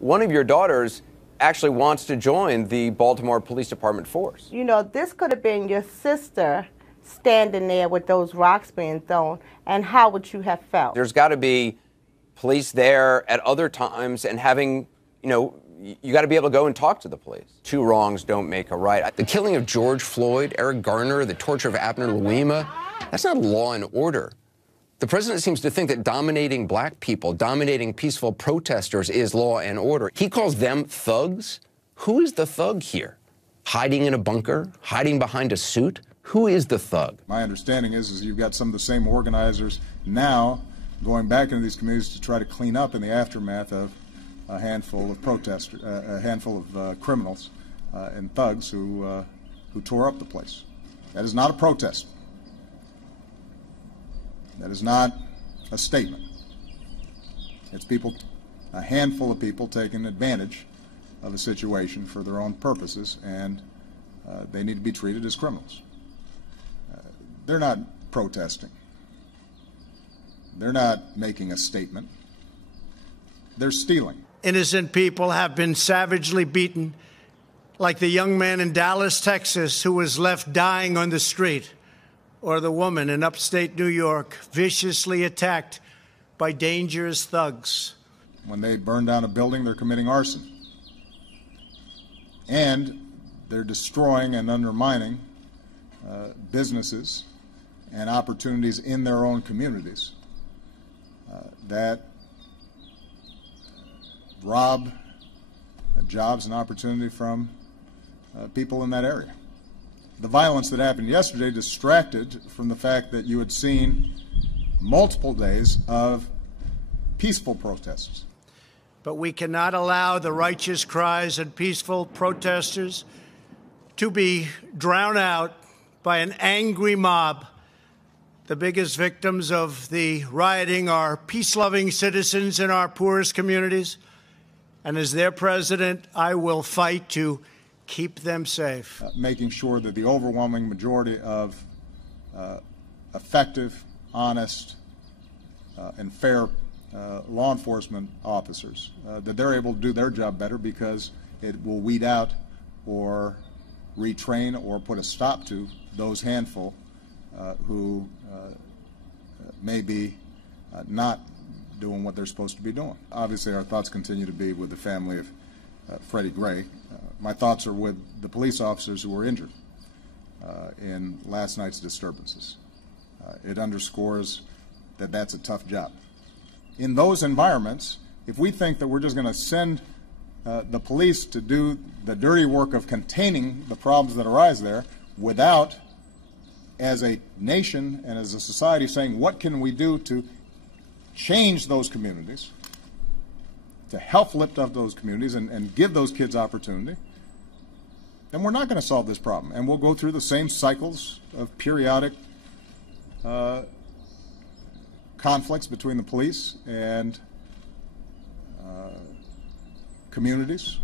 One of your daughters actually wants to join the Baltimore Police Department force. You know, this could have been your sister standing there with those rocks being thrown, and how would you have felt? There's got to be police there at other times and having, you got to be able to go and talk to the police. Two wrongs don't make a right. The killing of George Floyd, Eric Garner, the torture of Abner Louima, that's not law and order. The president seems to think that dominating black people, dominating peaceful protesters is law and order. He calls them thugs. Who is the thug here? Hiding in a bunker? Hiding behind a suit? Who is the thug? My understanding is you've got some of the same organizers now going back into these communities to try to clean up in the aftermath of a handful of protesters, a handful of criminals and thugs who tore up the place. That is not a protest. That is not a statement. It's people, a handful of people taking advantage of a situation for their own purposes, and they need to be treated as criminals. They're not protesting. They're not making a statement. They're stealing. Innocent people have been savagely beaten, like the young man in Dallas, Texas, who was left dying on the street, or the woman in upstate New York viciously attacked by dangerous thugs. When they burn down a building, they're committing arson. And they're destroying and undermining businesses and opportunities in their own communities that rob jobs and opportunity from people in that area. The violence that happened yesterday distracted from the fact that you had seen multiple days of peaceful protests. But we cannot allow the righteous cries and peaceful protesters to be drowned out by an angry mob. The biggest victims of the rioting are peace-loving citizens in our poorest communities. And as their president, I will fight to keep them safe. Making sure that the overwhelming majority of effective, honest, and fair law enforcement officers, that they're able to do their job better because it will weed out or retrain or put a stop to those handful who may be not doing what they're supposed to be doing. Obviously, our thoughts continue to be with the family of Freddie Gray. My thoughts are with the police officers who were injured in last night's disturbances. It underscores that that's a tough job. In those environments, if we think that we're just going to send the police to do the dirty work of containing the problems that arise there without, as a nation and as a society, saying what can we do to change those communities, to help lift up those communities and give those kids opportunity, then we're not going to solve this problem. And we'll go through the same cycles of periodic conflicts between the police and communities